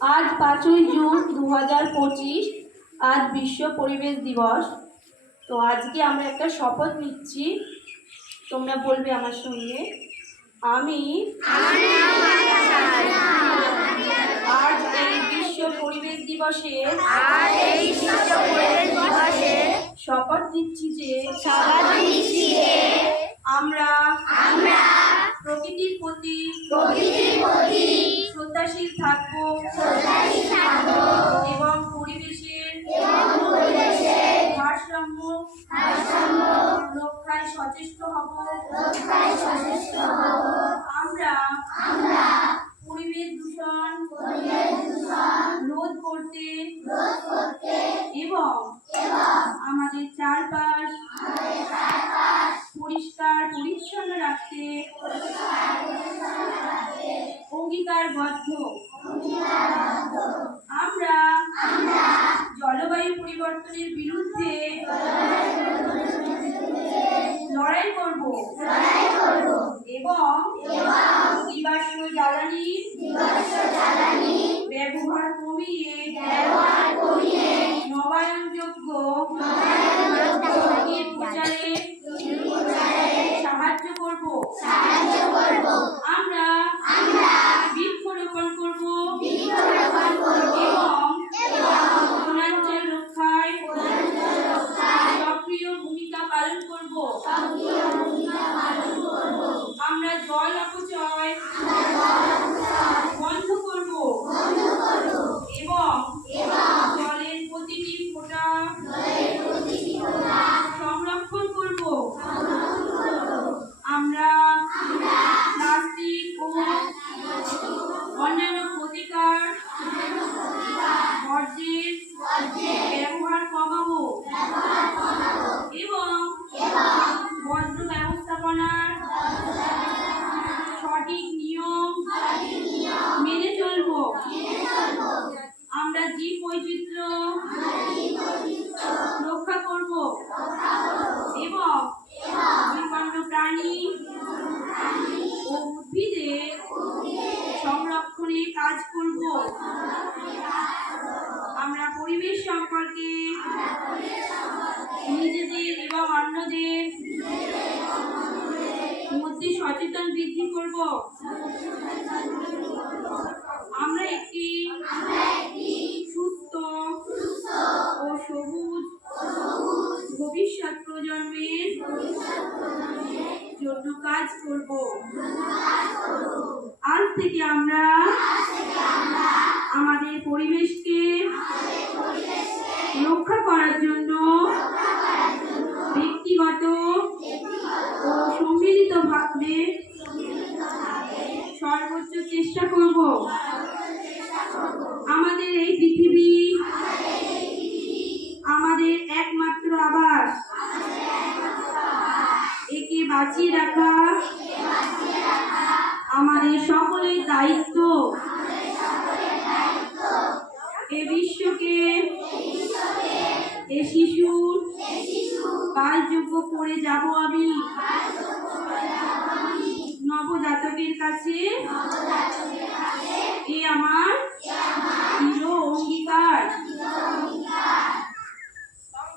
আজ 5ই জুন 2025, আজ বিশ্ব পরিবেশ দিবস। তো আজকে আমরা একটা শপথ নিচ্ছি, তোমরা বলবে আমার সঙ্গে। আমি আজ এই বিশ্ব পরিবেশ দিবসে শপথ নিচ্ছি যে আমরা প্রকৃতির প্রতি শ্রদ্ধাশীল থাকবো এবং পরিবেশের ভারসাম্য রক্ষায় সচেষ্ট হব। আমরা পরিবেশ দূষণ রোধ করতে এবং আমাদের চারপাশ পরিষ্কার পরিচ্ছন্ন রাখতে অঙ্গীকারবদ্ধ। আমরা জলবায়ু পরিবর্তনের বিরুদ্ধে লড়াই করব এবং জীবাশ্ম জ্বালানির ব্যবহার কমিয়ে নবায়নযোগ্য শক্তির প্রচারে সাহায্য করব। আমরা বৃক্ষরোপণ করব এবং বনাঞ্চল রক্ষায় সক্রিয় ভূমিকা পালন করব। আমরা জল অপচয় বন্ধ করব এবং জলের প্রতিটি ফোঁটা সংরক্ষণ করব। আমরা প্লাস্টিক ও অন্যান্য ক্ষতিকর বর্জ্যের ব্যবহার কমাবো এবং বর্জ্য ব্যবস্থাপনার সঠিক নিয়ম মেনে চলব। আমরা জীব বৈচিত্র্য রক্ষা করব এবং বিপন্ন প্রাণী ও উদ্ভিদের সংরক্ষণে কাজ করব। আমরা পরিবেশ সম্পর্কে নিজেদের এবং অন্যদের মধ্যে সচেতন বৃদ্ধি করব। আমরা একটি সুস্থ ও সবুজ ভবিষ্যৎ প্রজন্মের জন্য কাজ করব। আজ থেকে আমরা আমাদের পরিবেশকে রক্ষা করার জন্য ব্যক্তিগত ও সম্মিলিতভাবে সর্বোচ্চ চেষ্টা করব। আমাদের এই পৃথিবী আমাদের একমাত্র আবাস। একে বাঁচিয়ে রাখা আমাদের সকলের দায়িত্ব। এ বিশ্বকে এ শিশুর বাসযোগ্য করে যাব আমি। নবজাতকের কাছে এ আমার দৃঢ় অঙ্গীকার।